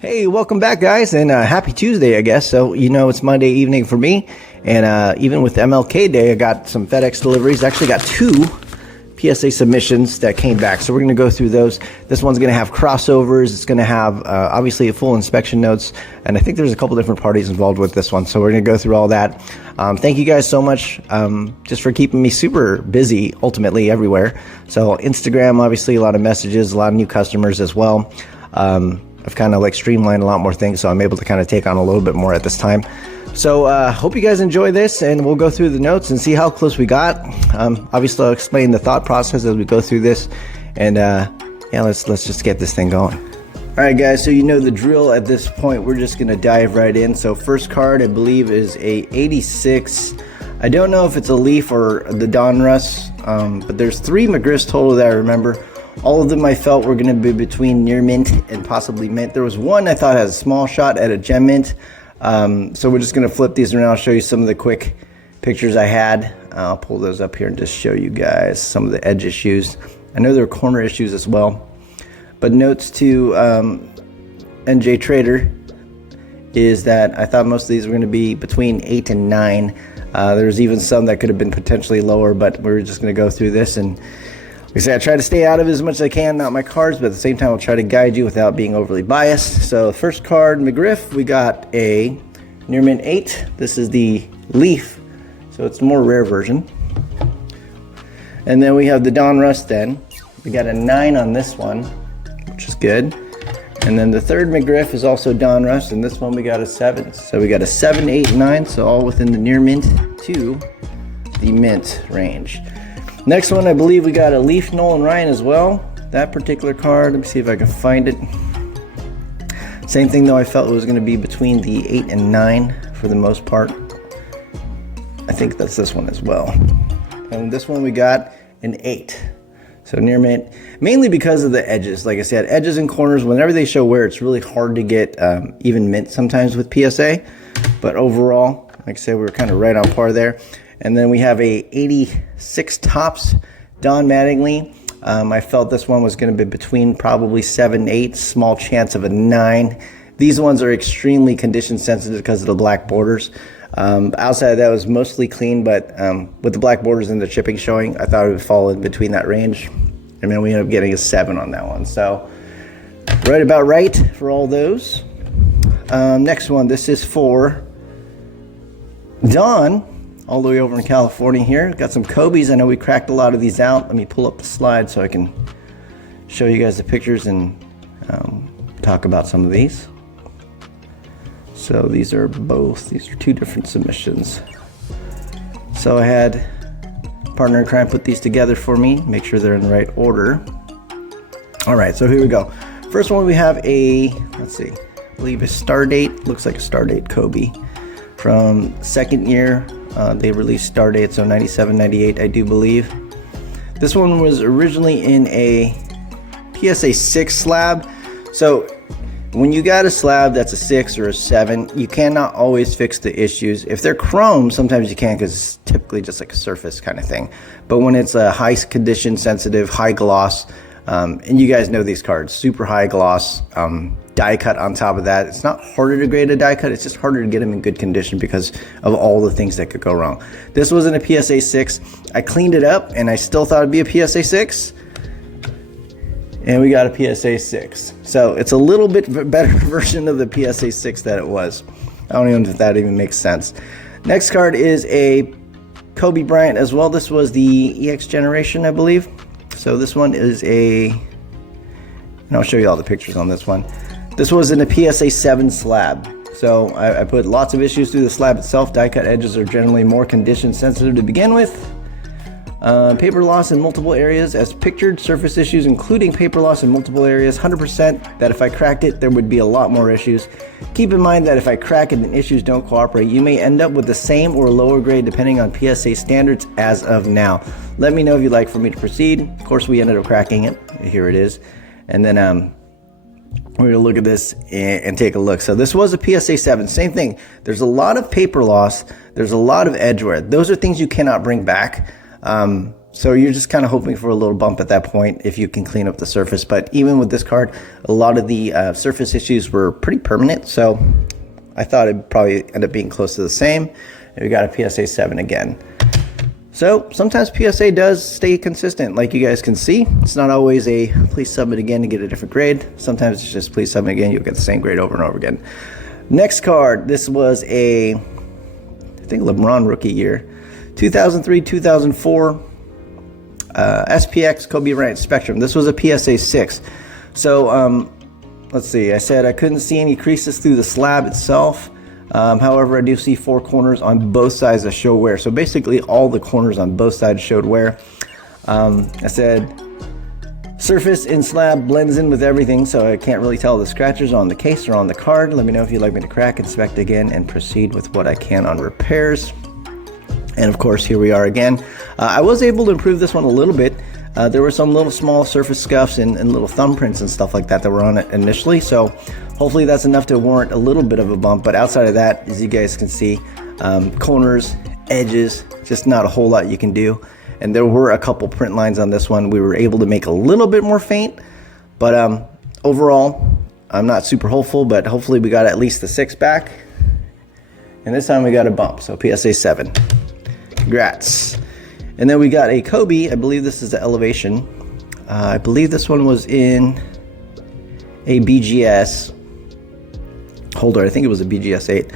Hey, welcome back, guys, and happy Tuesday, I guess. So, it's Monday evening for me, and even with MLK Day, I got some FedEx deliveries. Actually got two PSA submissions that came back, so we're going to go through those. This one's going to have crossovers. It's going to have, obviously, a full inspection notes, and I think there's a couple different parties involved with this one, so we're going to go through all that. Thank you guys so much just for keeping me super busy, ultimately, everywhere. So, Instagram, obviously, a lot of messages, a lot of new customers as well. I've kind of streamlined a lot more things, so I'm able to kind of take on a little bit more at this time. So hope you guys enjoy this, and we'll go through the notes and see how close we got. Obviously, I'll explain the thought process as we go through this, and yeah, let's just get this thing going. All right, guys, so you know the drill at this point. We're just going to dive right in. So first card, I believe, is a 86. I don't know if it's a Leaf or the Donruss, but there's 3 McGriffs total that I remember. All of them I felt were going to be between near mint and possibly mint. There was one I thought had a small shot at a gem mint. So we're just going to flip these around. I'll show you some of the quick pictures I had. I'll pull those up here and just show you guys some of the edge issues. I know there are corner issues as well. But notes to NJ Trader is that I thought most of these were going to be between 8 and 9. There's even some that could have been potentially lower, but we're just going to go through this. And like I said, I try to stay out of it as much as I can, not my cards, but at the same time, I'll try to guide you without being overly biased. So first card, McGriff, we got a near mint 8. This is the Leaf, so it's the more rare version. And then we have the Donruss then. We got a 9 on this one, which is good. And then the third McGriff is also Donruss, and this one we got a 7. So we got a 7, 8, 9, so all within the near mint to the mint range. Next one, I believe we got a Leaf Nolan Ryan as well. That particular card, let me see if I can find it. Same thing though, I felt it was going to be between the 8 and 9 for the most part. I think that's this one as well. And this one we got an 8. So near mint, mainly because of the edges. Like I said, edges and corners, whenever they show wear, it's really hard to get even mint sometimes with PSA. But overall, like I said, we were kind of right on par there. And then we have a 86 Topps Don Mattingly. I felt this one was going to be between probably 7, 8, small chance of a 9. These ones are extremely condition sensitive because of the black borders. Outside of that, it was mostly clean, but with the black borders and the chipping showing, I thought it would fall in between that range. And then we ended up getting a 7 on that one. So right about right for all those. Next one, this is for Don, all the way over in California here. Got some Kobe's. I know we cracked a lot of these out. Let me pull up the slide so I can show you guys the pictures and talk about some of these. So these are 2 different submissions. So I had a partner in crime put these together for me, make sure they're in the right order. All right, so here we go. First one we have a, let's see, I believe a Stardate, looks like a Stardate Kobe from second year. They released Stardate, so 97, 98, I do believe. This one was originally in a PSA 6 slab. So when you got a slab that's a 6 or a 7, you cannot always fix the issues. If they're chrome, sometimes you can because it's typically just like a surface kind of thing. But when it's a high condition sensitive, high gloss, and you guys know these cards, super high gloss, die cut on top of that. It's not harder to grade a die cut, it's just harder to get them in good condition because of all the things that could go wrong. This wasn't a PSA 6. I cleaned it up and I still thought it'd be a PSA 6. And we got a PSA 6. So it's a little bit better version of the PSA 6 that it was. I don't even know if that even makes sense. Next card is a Kobe Bryant as well. This was the EX generation, I believe. So this one is and I'll show you all the pictures on this one. This was in a PSA 7 slab. So I put lots of issues through the slab itself. Die cut edges are generally more condition sensitive to begin with. Paper loss in multiple areas as pictured. Surface issues including paper loss in multiple areas. 100% that if I cracked it, there would be a lot more issues. Keep in mind that if I crack it and issues don't cooperate, you may end up with the same or lower grade depending on PSA standards as of now. Let me know if you'd like for me to proceed. Of course, we ended up cracking it. Here it is. And then we're going to look at this and take a look. So this was a PSA 7. Same thing. There's a lot of paper loss. There's a lot of edge wear. Those are things you cannot bring back. So you're just kind of hoping for a little bump at that point if you can clean up the surface. But even with this card, a lot of the surface issues were pretty permanent. So I thought it'd probably end up being close to the same. And we got a PSA 7 again. So sometimes PSA does stay consistent. Like you guys can see, it's not always a please submit again to get a different grade. Sometimes it's just please submit again, you'll get the same grade over and over again. Next card, this was I think LeBron rookie year. 2003-2004 SPX Kobe Bryant Spectrum. This was a PSA 6. So let's see, I said I couldn't see any creases through the slab itself. However, I do see 4 corners on both sides that show wear. So basically all the corners on both sides showed wear. I said surface in slab blends in with everything, so I can't really tell the scratches on the case or on the card. Let me know if you'd like me to crack, inspect again, and proceed with what I can on repairs. And of course, here we are again. I was able to improve this one a little bit. There were some little small surface scuffs and little thumbprints and stuff like that were on it initially. So hopefully that's enough to warrant a little bit of a bump. But outside of that, as you guys can see, corners, edges, just not a whole lot you can do. And there were a couple print lines on this one. We were able to make a little bit more faint. But overall, I'm not super hopeful, but hopefully we got at least the 6 back. And this time we got a bump, so PSA 7. Congrats. And then we got a Kobe. I believe this is the Elevation. I believe this one was in a BGS holder. I think it was a BGS 8.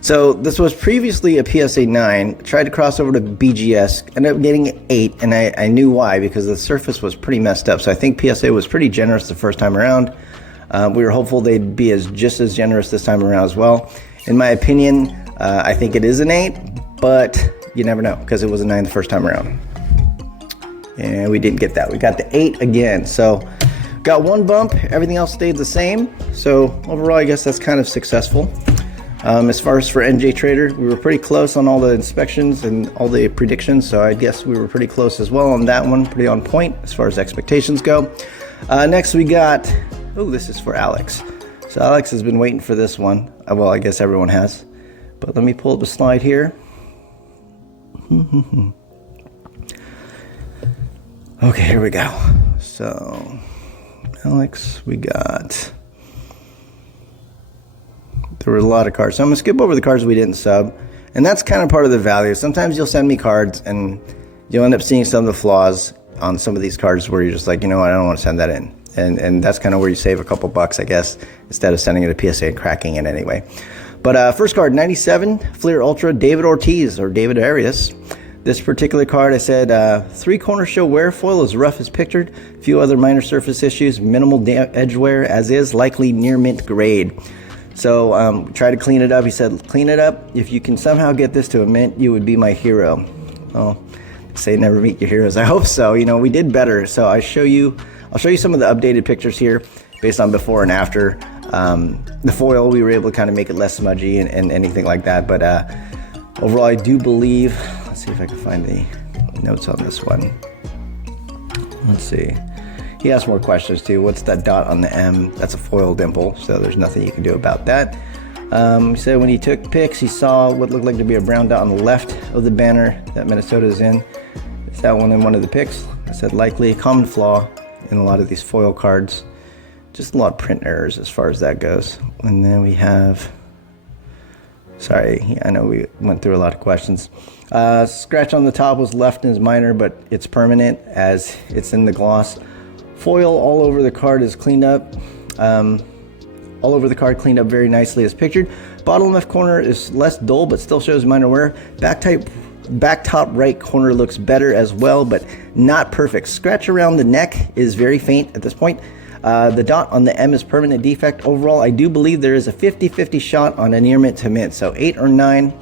So this was previously a PSA 9. Tried to cross over to BGS. Ended up getting an 8, and I knew why, because the surface was pretty messed up. So I think PSA was pretty generous the first time around. We were hopeful they'd be just as generous this time around as well. In my opinion, I think it is an 8, but you never know, because it was a 9 the first time around. And we didn't get that. We got the 8 again. So got 1 bump. Everything else stayed the same. So overall, I guess that's kind of successful. As far as for NJ Trader, we were pretty close on all the inspections and all the predictions. So I guess we were pretty close as well on that one. Pretty on point as far as expectations go. Next we got, oh, this is for Alex. So Alex has been waiting for this one. Well, I guess everyone has. But let me pull up a slide here. Okay, here we go. So, Alex, we got, there were a lot of cards. So I'm going to skip over the cards we didn't sub. And that's kind of part of the value. Sometimes you'll send me cards and you'll end up seeing some of the flaws on some of these cards where you're just like, you know what, I don't want to send that in. And that's kind of where you save a couple bucks, I guess, instead of sending it to PSA and cracking it anyway. But first card, 97, Fleer Ultra, David Ortiz, or David Arias. This particular card, I said, 3 corners show wear, foil is rough as pictured, few other minor surface issues, minimal edge wear as is, likely near mint grade. So try to clean it up. He said, clean it up. If you can somehow get this to a mint, you would be my hero. Oh, say never meet your heroes. I hope so. You know, we did better. So I'll show you some of the updated pictures here based on before and after. The foil, we were able to kind of make it less smudgy and anything like that. But overall, I do believe, let's see if I can find the notes on this one. Let's see. He asked more questions too. What's that dot on the M? That's a foil dimple, so there's nothing you can do about that. He said when he took pics, he saw what looked like to be a brown dot on the left of the banner that Minnesota is in. Is that one in one of the pics? I said likely a common flaw in a lot of these foil cards. Just a lot of print errors as far as that goes. And then we have, sorry, I know we went through a lot of questions. Scratch on the top was left and is minor, but it's permanent as it's in the gloss. Foil all over the card is cleaned up. All over the card cleaned up very nicely as pictured. Bottom left corner is less dull, but still shows minor wear. Back top right corner looks better as well, but not perfect. Scratch around the neck is very faint at this point. The dot on the M is permanent defect. Overall, I do believe there is a 50-50 shot on a near mint to mint, so 8 or 9.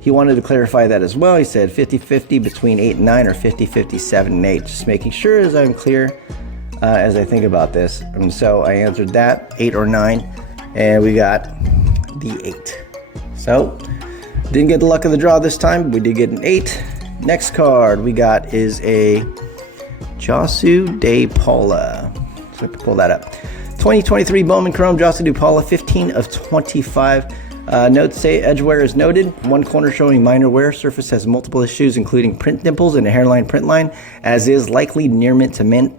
He wanted to clarify that as well. He said 50-50 between 8 and 9 or 50-50, 7 and 8. Just making sure as I'm clear as I think about this. And so I answered that, 8 or 9, and we got the 8. So, didn't get the luck of the draw this time, but we did get an 8. Next card we got is a Josu De Paula. So I have to pull that up. 2023 Bowman Chrome Josu De Paula, 15 of 25. Notes say edge wear is noted. One corner showing minor wear. Surface has multiple issues, including print dimples and a hairline print line, as is likely near mint to mint.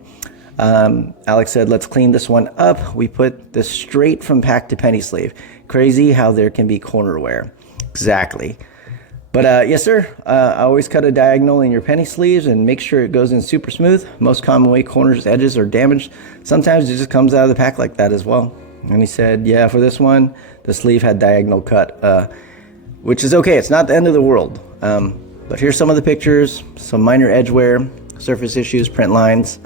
Alex said, let's clean this one up. We put this straight from pack to penny sleeve. Crazy how there can be corner wear. Exactly. But yes, sir, I always cut a diagonal in your penny sleeves and make sure it goes in super smooth. Most common way corners, edges are damaged. Sometimes it just comes out of the pack like that as well. And he said, yeah, for this one, the sleeve had diagonal cut, which is okay. It's not the end of the world. But here's some of the pictures, some minor edge wear, surface issues, print lines.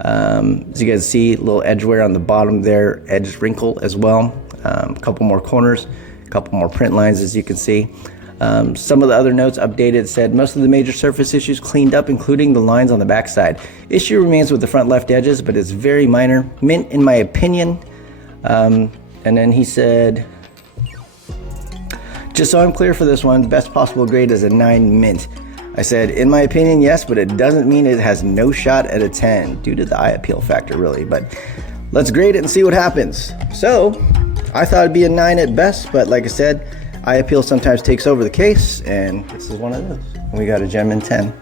As you guys see, a little edge wear on the bottom there, edge wrinkle as well. A couple more corners, a couple more print lines, as you can see. Some of the other notes updated said most of the major surface issues cleaned up, including the lines on the backside. Issue remains with the front left edges, but it's very minor. Mint, in my opinion. And then he said, just so I'm clear for this one, best possible grade is a 9 mint. I said, in my opinion, yes, but it doesn't mean it has no shot at a 10 due to the eye appeal factor, really. But let's grade it and see what happens. So I thought it'd be a 9 at best, but like I said, eye appeal sometimes takes over the case, and this is one of those. We got a gem in 10.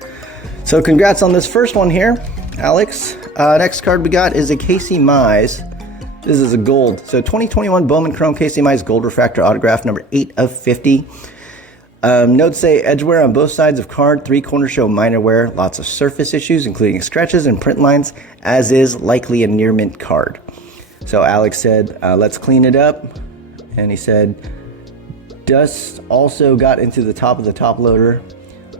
So congrats on this first one here, Alex. Next card we got is a Casey Mize. This is a gold. So 2021 Bowman Chrome Casey Mize Gold Refractor Autograph, number 8 of 50. Notes say edge wear on both sides of card. 3 corners show minor wear. Lots of surface issues, including scratches and print lines, as is likely a near mint card. So Alex said, let's clean it up. And he said, dust also got into the top of the top loader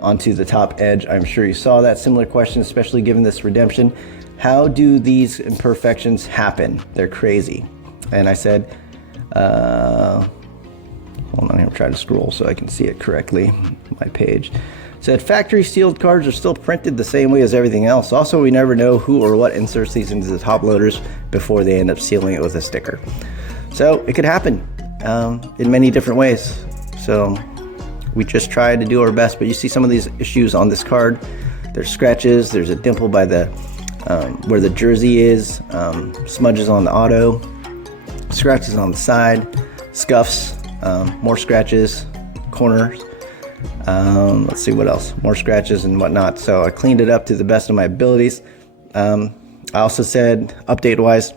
onto the top edge. I'm sure you saw that. Similar question, especially given this redemption. How do these imperfections happen? They're crazy. And I said, hold on, I'm trying to scroll so I can see it correctly. My page said factory sealed cards are still printed the same way as everything else. Also, we never know who or what inserts these into the top loaders before they end up sealing it with a sticker. So it could happen in many different ways. So we just try to do our best. But you see some of these issues on this card. There's scratches. There's a dimple by the where the jersey is, smudges on the auto, scratches on the side, scuffs, more scratches, corners. Let's see what else, more scratches and whatnot. So I cleaned it up to the best of my abilities. I also said, update wise,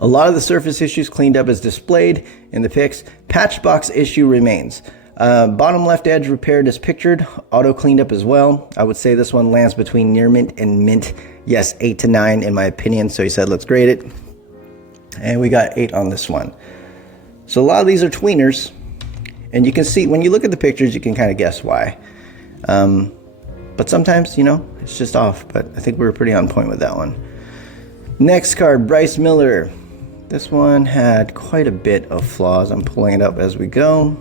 a lot of the surface issues cleaned up as displayed in the pics. Patch box issue remains. Bottom left edge repaired as pictured. Auto cleaned up as well. I would say this one lands between near mint and mint. Yes, 8 to 9 in my opinion. So he said, let's grade it. And we got 8 on this one. So a lot of these are tweeners. And you can see, when you look at the pictures, you can kind of guess why. But sometimes, you know, it's just off. But I think we were pretty on point with that one. Next card, Bryce Miller. This one had quite a bit of flaws. I'm pulling it up as we go.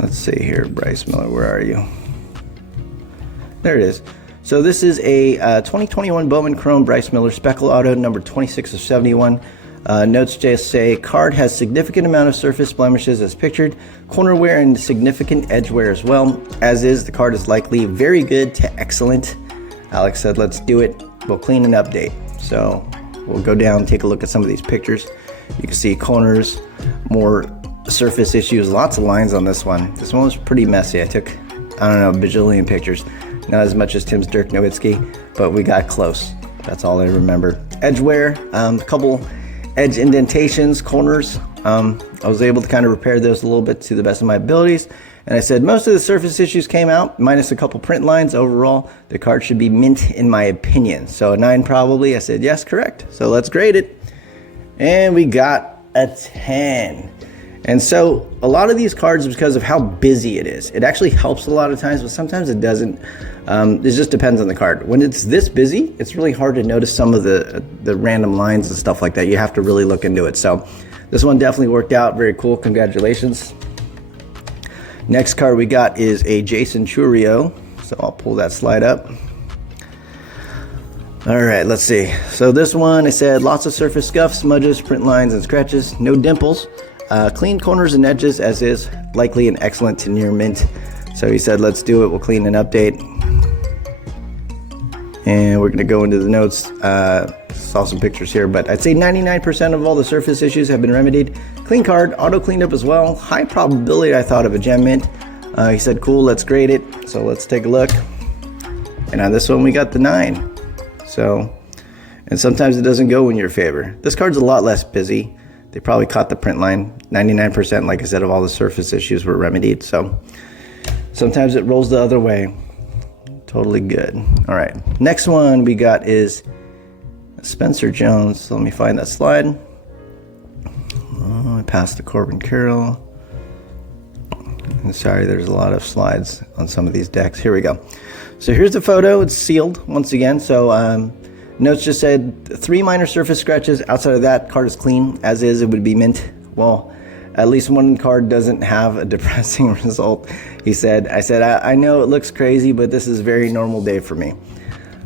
Let's see here, Bryce Miller, where are you? There it is. So this is a 2021 Bowman Chrome Bryce Miller Speckle Auto, number 26 of 71. Notes just say, card has significant amount of surface blemishes as pictured, corner wear and significant edge wear as well. As is, the card is likely very good to excellent. Alex said, let's do it. We'll clean and update. So we'll go down, take a look at some of these pictures. You can see corners, more surface issues, lots of lines on this one. This one was pretty messy. I took, I don't know, a bajillion pictures. Not as much as Tim's Dirk Nowitzki, but we got close. That's all I remember. Edge wear, a couple edge indentations, corners. I was able to kind of repair those a little bit to the best of my abilities. And I said most of the surface issues came out, minus a couple print lines. Overall, the card should be mint in my opinion. So a 9 probably. I said, yes, correct. So let's grade it. And we got a 10. And so a lot of these cards, because of how busy it is, it actually helps a lot of times, but sometimes it doesn't. It just depends on the card. When it's this busy, it's really hard to notice some of the random lines and stuff like that. You have to really look into it. So this one definitely worked out. Very cool. Congratulations. Next card we got is a Jason Chourio. So I'll pull that slide up. All right, let's see. So this one, I said lots of surface scuffs, smudges, print lines, and scratches. No dimples. Clean corners and edges as is, likely an excellent to near mint. So he said, let's do it. We'll clean and update. And we're going to go into the notes. saw some pictures here, but I'd say 99% of all the surface issues have been remedied. Clean card, auto cleaned up as well. High probability, I thought, of a gem mint. He said, cool, let's grade it. So let's take a look. And on this one, we got the 9. So, and sometimes it doesn't go in your favor. This card's a lot less busy. They probably caught the print line. 99%, like I said, of all the surface issues were remedied. So sometimes it rolls the other way. Totally good. All right, next one we got is Spencer Jones. So let me find that slide. Oh, I passed the Corbin Carroll. And sorry, there's a lot of slides on some of these decks. Here we go. So here's the photo. It's sealed once again. So notes just said 3 minor surface scratches. Outside of that, card is clean. As is, it would be mint. Well, at least one card doesn't have a depressing result. He said, I know it looks crazy, but this is a very normal day for me.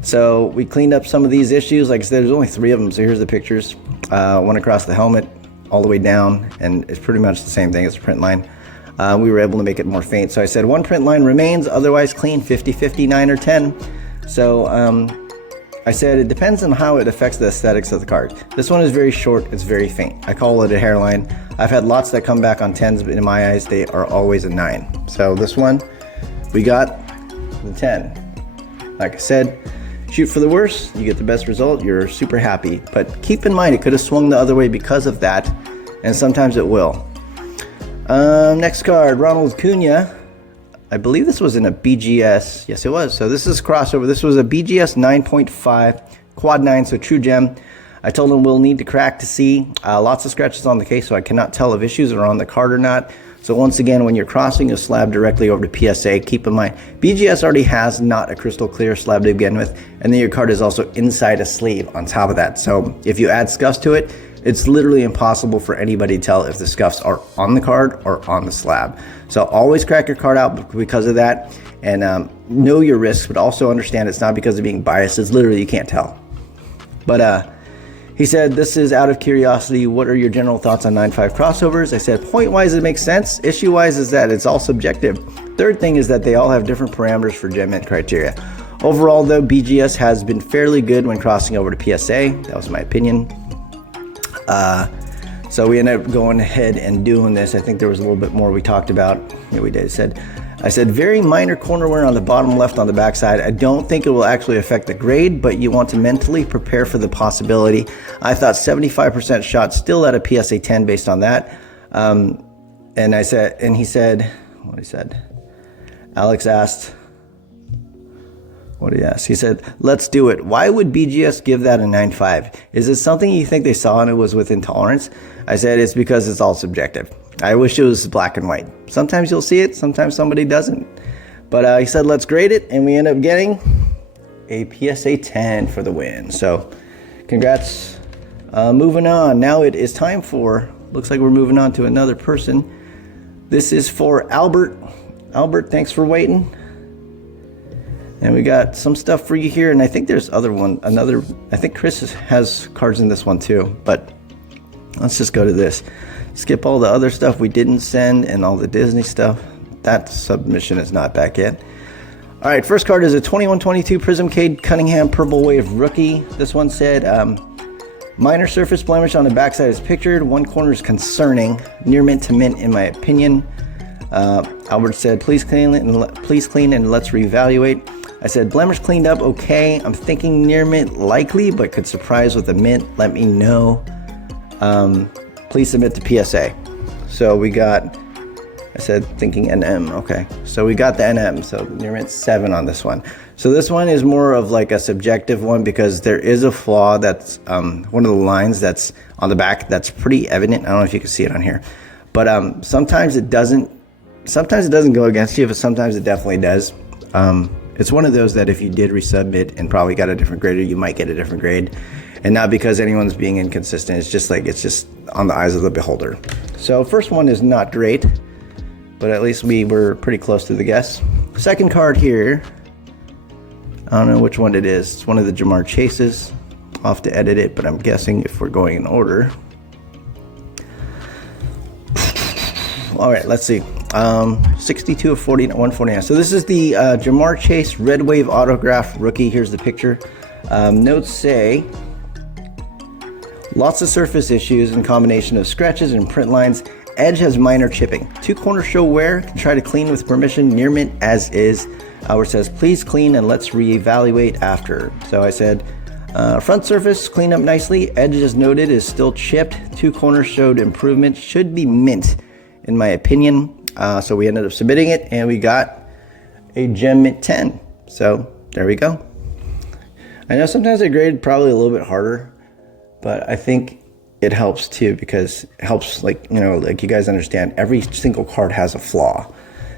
So we cleaned up some of these issues. Like I said, there's only 3 of them. So here's the pictures. One across the helmet, all the way down, and it's pretty much the same thing as the print line. We were able to make it more faint. So I said 1 print line remains, otherwise clean, 50-50, 9 or 10. So I said it depends on how it affects the aesthetics of the card. This one is very short, it's very faint. I call it a hairline. I've had lots that come back on 10s, but in my eyes, they are always a 9. So this one, we got the 10. Like I said, shoot for the worst, you get the best result, you're super happy. But keep in mind, it could have swung the other way because of that, and sometimes it will. Next card, Ronald Acuna. I believe this was in a BGS. Yes, it was. So this is crossover. This was a BGS 9.5 quad 9, so true gem. I told him we'll need to crack to see. Lots of scratches on the case, so I cannot tell if issues are on the card or not. So once again, when you're crossing a slab directly over to PSA, keep in mind, BGS already has not a crystal clear slab to begin with, and then your card is also inside a sleeve on top of that. So if you add scuffs to it, it's literally impossible for anybody to tell if the scuffs are on the card or on the slab. So always crack your card out because of that, and know your risks, but also understand it's not because of being biased. It's literally you can't tell. But he said, this is out of curiosity, what are your general thoughts on 9.5 crossovers? I said, point-wise, it makes sense. Issue-wise is that it's all subjective. Third thing is that they all have different parameters for gem mint criteria. Overall, though, BGS has been fairly good when crossing over to PSA. That was my opinion. So we ended up going ahead and doing this. I think there was a little bit more we talked about. Yeah, we did. I said very minor corner wear on the bottom left on the backside. I don't think it will actually affect the grade, but you want to mentally prepare for the possibility. I thought 75% shot, still at a PSA 10 based on that. And he said, what he said? Alex asked, what he asked? He said, let's do it. Why would BGS give that a 9.5? Is it something you think they saw and it was within tolerance? I said, it's because it's all subjective. I wish it was black and white. Sometimes you'll see it, sometimes somebody doesn't. But he said, let's grade it, and we end up getting a PSA 10 for the win. So, congrats. Moving on. Now it is time for, looks like we're moving on to another person. This is for Albert. Albert, thanks for waiting. And we got some stuff for you here, and I think there's I think Chris has cards in this one too, but let's just go to this. Skip all the other stuff we didn't send and all the Disney stuff. That submission is not back yet. All right, first card is a 21-22 Prism Cade Cunningham Purple Wave rookie. This one said, minor surface blemish on the backside is pictured. One corner is concerning. Near mint to mint, in my opinion. Albert said, please clean and let's reevaluate. I said, blemish cleaned up okay. I'm thinking near mint likely, but could surprise with a mint. Let me know. Please submit to PSA. So we got, I said thinking NM, okay. So we got the NM, so near mint 7 on this one. So this one is more of like a subjective one because there is a flaw that's one of the lines that's on the back that's pretty evident. I don't know if you can see it on here. But sometimes it doesn't go against you, but sometimes it definitely does. It's one of those that if you did resubmit and probably got a different grader, you might get a different grade. And not because anyone's being inconsistent, it's just on the eyes of the beholder. So first one is not great, but at least we were pretty close to the guess. Second card here, I don't know which one it is. It's one of the Ja'Marr Chases. I'll have to edit it, but I'm guessing if we're going in order. All right, let's see. 62 of 40, 149. So this is the Ja'Marr Chase Red Wave autograph rookie. Here's the picture. Notes say, Lots of surface issues in combination of scratches and print lines. Edge has minor chipping. 2 corners show wear. Can try to clean with permission. Near mint as is. Albert says, please clean and let's reevaluate after. So I said, front surface cleaned up nicely. Edge, as noted, is still chipped. 2 corners showed improvement. Should be mint, in my opinion. So we ended up submitting it, and we got a Gem Mint 10. So there we go. I know sometimes I grade probably a little bit harder, but I think it helps too, because it helps, like, you know, like you guys understand, every single card has a flaw.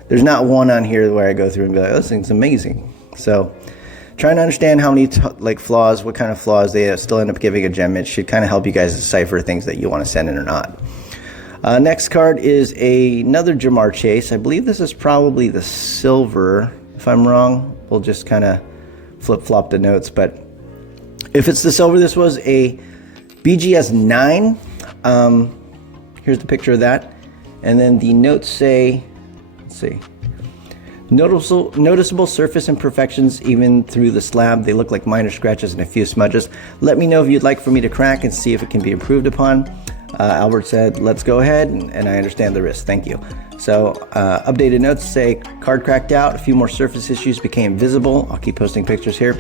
There's not one on here where I go through and be like, oh, this thing's amazing. So trying to understand how many flaws, what kind of flaws they still end up giving a Gem Mint should kind of help you guys decipher things that you want to send in or not. Next card is another Ja'Marr Chase. I believe this is probably the silver. If I'm wrong, we'll just kind of flip-flop the notes. But if it's the silver, this was a BGS 9. Here's the picture of that. And then the notes say, let's see, noticeable surface imperfections even through the slab. They look like minor scratches and a few smudges. Let me know if you'd like for me to crack and see if it can be improved upon. Albert said, let's go ahead, and I understand the risk. Thank you. So updated notes say card cracked out. A few more surface issues became visible. I'll keep posting pictures here,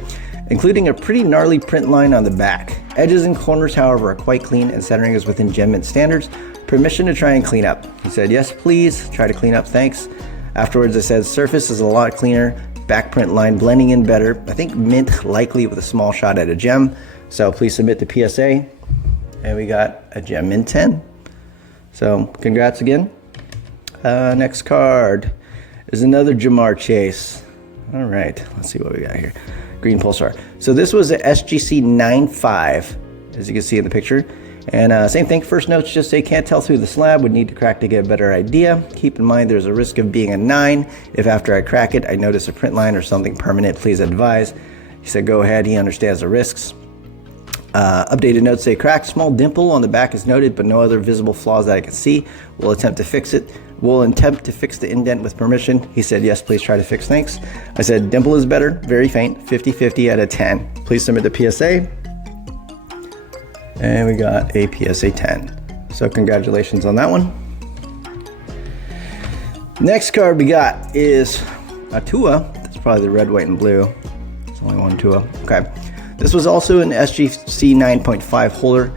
including a pretty gnarly print line on the back. Edges and corners, however, are quite clean and centering is within Gem Mint standards. Permission to try and clean up. He said, yes, please. Try to clean up. Thanks. Afterwards, I said, surface is a lot cleaner. Back print line blending in better. I think mint likely with a small shot at a gem. So please submit the PSA. And we got a Gem Mint 10. So congrats again. Next card is another Ja'Marr Chase. All right, let's see what we got here. Green Pulsar. So this was a SGC 9.5, as you can see in the picture. And same thing, first notes just say can't tell through the slab, would need to crack to get a better idea. Keep in mind there's a risk of being a 9. If after I crack it, I notice a print line or something permanent, please advise. He said go ahead, he understands the risks. Updated notes say cracked, small dimple on the back is noted, but no other visible flaws that I can see. We'll attempt to fix it. We'll attempt to fix the indent with permission. He said, yes, please try to fix, thanks. I said, dimple is better, very faint, 50-50 out of 10. Please submit the PSA. And we got a PSA 10. So congratulations on that one. Next card we got is a Tua. That's probably the red, white, and blue. There's only one Tua. Okay. This was also an SGC 9.5 holder.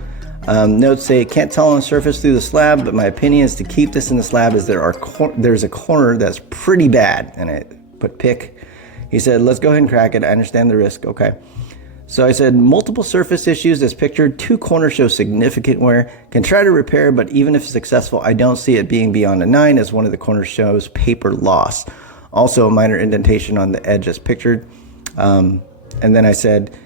Notes say, can't tell on the surface through the slab, but my opinion is to keep this in the slab as there's a corner that's pretty bad. And I put pick. He said, let's go ahead and crack it. I understand the risk. Okay. So I said, multiple surface issues as pictured. 2 corners show significant wear. Can try to repair, but even if successful, I don't see it being beyond a 9 as one of the corners shows paper loss. Also a minor indentation on the edge as pictured. And then I said,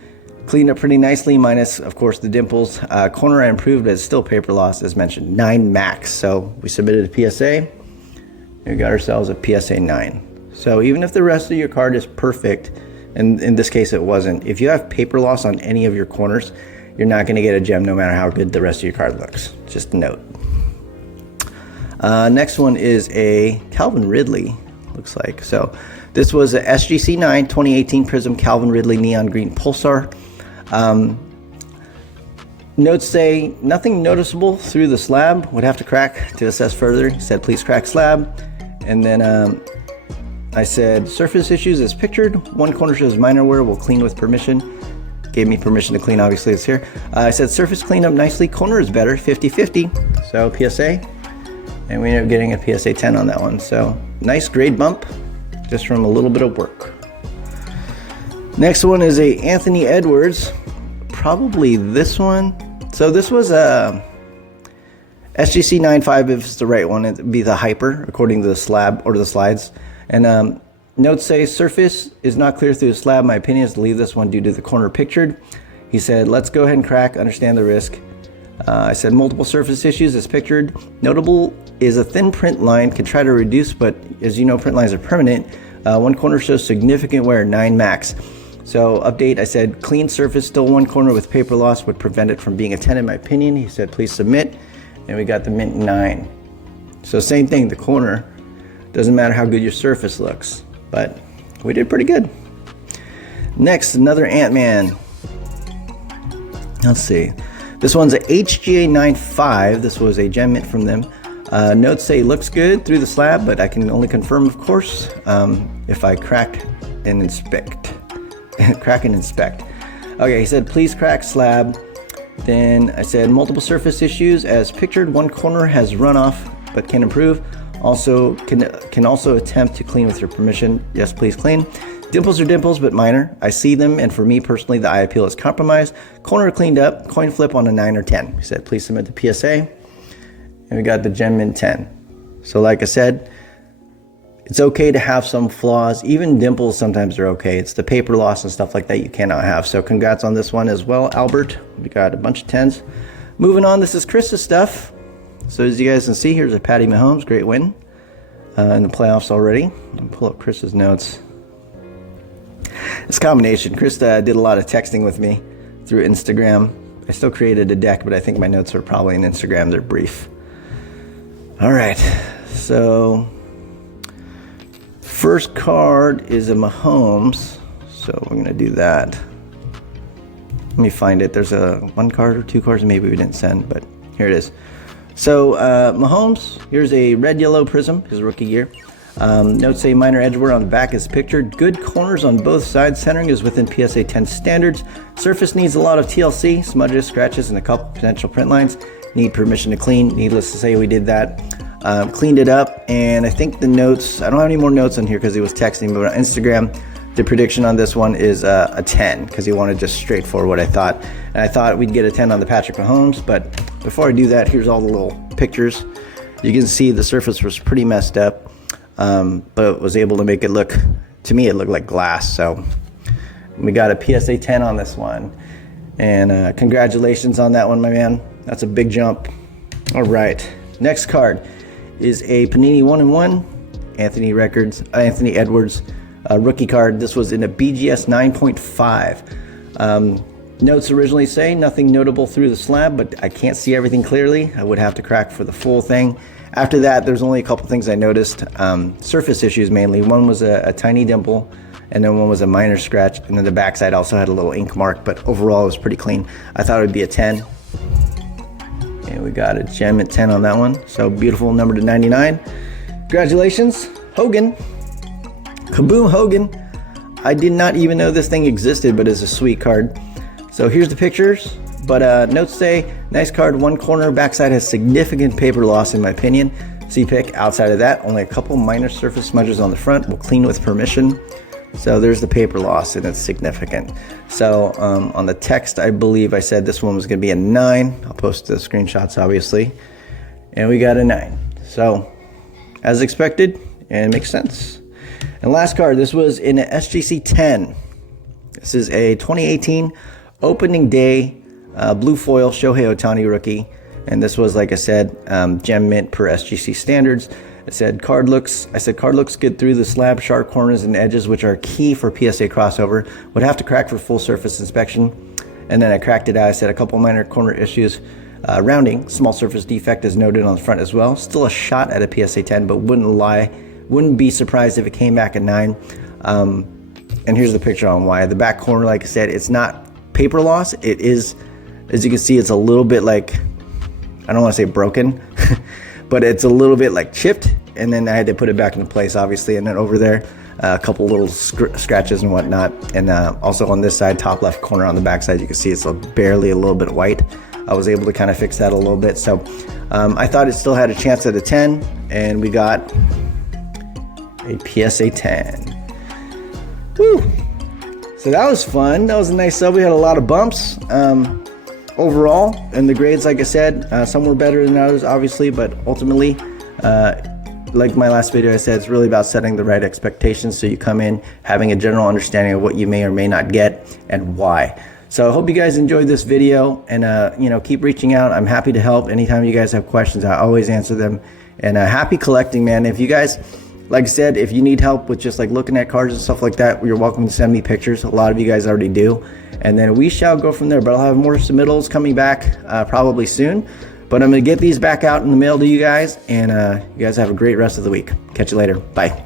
cleaned up pretty nicely, minus, of course, the dimples. Corner I improved, but it's still paper loss, as mentioned. 9 max. So we submitted a PSA, and we got ourselves a PSA 9. So even if the rest of your card is perfect, and in this case it wasn't, if you have paper loss on any of your corners, you're not going to get a gem no matter how good the rest of your card looks. Just a note. Next one is a Calvin Ridley, looks like. So this was a SGC 9 2018 Prism Calvin Ridley Neon Green Pulsar. Notes say nothing noticeable through the slab, would have to crack to assess further. He said please crack slab. And then I said surface issues as pictured. 1 corner shows minor wear, will clean with permission. Gave me permission to clean, obviously it's here. I said surface cleaned up nicely, corner is better, 50-50. So PSA, and we ended up getting a PSA 10 on that one. So nice grade bump just from a little bit of work. Next one is a Anthony Edwards, probably this one. So this was a SGC 9.5, if it's the right one, it'd be the Hyper, according to the slab or the slides. And notes say surface is not clear through the slab. My opinion is to leave this one due to the corner pictured. He said, let's go ahead and crack, understand the risk. I said multiple surface issues as pictured. Notable is a thin print line, can try to reduce, but as you know, print lines are permanent. 1 corner shows significant wear, 9 max. So update, I said clean surface, still 1 corner with paper loss would prevent it from being a 10 in my opinion. He said please submit, and we got the mint 9. So same thing, the corner, doesn't matter how good your surface looks, but we did pretty good. Next, another Ant-Man. Let's see. This one's a HGA 95. This was a gem mint from them. Notes say looks good through the slab, but I can only confirm, of course, if I crack and inspect. Crack and inspect. Okay, he said, please crack slab. Then I said, multiple surface issues as pictured. One corner has runoff, but can improve. Also, can also attempt to clean with your permission. Yes, please clean. Dimples are dimples, but minor. I see them, and for me personally, the eye appeal is compromised. Corner cleaned up. Coin flip on a 9 or 10. He said, please submit the PSA. And we got the Gem Mint 10. So like I said, it's okay to have some flaws. Even dimples sometimes are okay. It's the paper loss and stuff like that you cannot have. So congrats on this one as well, Albert. We got a bunch of 10s. Moving on, this is Chris's stuff. So as you guys can see, here's a Patty Mahomes, great win in the playoffs already. I'll pull up Chris's notes. This combination, Chris did a lot of texting with me through Instagram. I still created a deck, but I think my notes are probably in Instagram. They're brief. All right, so first card is a Mahomes. So we're gonna do that. Let me find it. There's a 1 card or 2 cards maybe we didn't send, but here it is. So Mahomes, here's a red-yellow prism, his rookie year. Notes say minor edge wear on the back is pictured. Good corners on both sides. Centering is within PSA 10 standards. Surface needs a lot of TLC, smudges, scratches, and a couple potential print lines. Need permission to clean. Needless to say, we did that. Cleaned it up, and I think the notes, I don't have any more notes on here because he was texting, but on Instagram, the prediction on this one is a 10 because he wanted just straightforward what I thought. And I thought we'd get a 10 on the Patrick Mahomes, but before I do that, here's all the little pictures. You can see the surface was pretty messed up, but was able to make it look, to me, it looked like glass. So we got a PSA 10 on this one. And congratulations on that one, my man. That's a big jump. All right, next card is a Panini 1-in-1 Anthony Edwards rookie card. This was in a BGS 9.5. Notes originally say nothing notable through the slab, but I can't see everything clearly. I would have to crack for the full thing. After that, there's only a couple things I noticed. Surface issues mainly. One was a tiny dimple, and then one was a minor scratch, and then the backside also had a little ink mark, but overall it was pretty clean. I thought it would be a 10. And we got a gem at 10 on that one. So beautiful, number to 99. Congratulations, Hogan. Kaboom, Hogan. I did not even know this thing existed, but it's a sweet card. So here's the pictures. But notes say, nice card, 1 corner, backside has significant paper loss in my opinion. C-pick, outside of that, only a couple minor surface smudges on the front. We'll clean with permission. So there's the paper loss, and it's significant. So on the text, I believe I said this one was going to be a 9. I'll post the screenshots, obviously. And we got a 9. So as expected, and it makes sense. And last card, this was in an SGC 10. This is a 2018 opening day blue foil Shohei Ohtani rookie. And this was, like I said, gem mint per SGC standards. I said card looks good through the slab, sharp corners and edges, which are key for PSA crossover. Would have to crack for full surface inspection. And then I cracked it out. I said a couple minor corner issues. Rounding, small surface defect is noted on the front as well. Still a shot at a PSA 10, but wouldn't be surprised if it came back at 9. And here's the picture on why. The back corner, like I said, it's not paper loss. It is, as you can see, it's a little bit like, I don't want to say broken, but it's a little bit like chipped, and then I had to put it back into place, obviously. And then over there, a couple little scratches and whatnot. And also on this side, top left corner on the back side, you can see it's barely a little bit white. I was able to kind of fix that a little bit. So I thought it still had a chance at a 10, and we got a PSA 10. Woo! So that was fun. That was a nice sub. We had a lot of bumps. Overall, and the grades, like I said, some were better than others, obviously, but ultimately, like my last video I said, it's really about setting the right expectations so you come in having a general understanding of what you may or may not get and why. So I hope you guys enjoyed this video, and keep reaching out. I'm happy to help. Anytime you guys have questions, I always answer them. And happy collecting, man. If you guys, like I said, if you need help with just like looking at cards and stuff like that, you're welcome to send me pictures. A lot of you guys already do. And then we shall go from there. But I'll have more submittals coming back probably soon. But I'm going to get these back out in the mail to you guys. And you guys have a great rest of the week. Catch you later. Bye.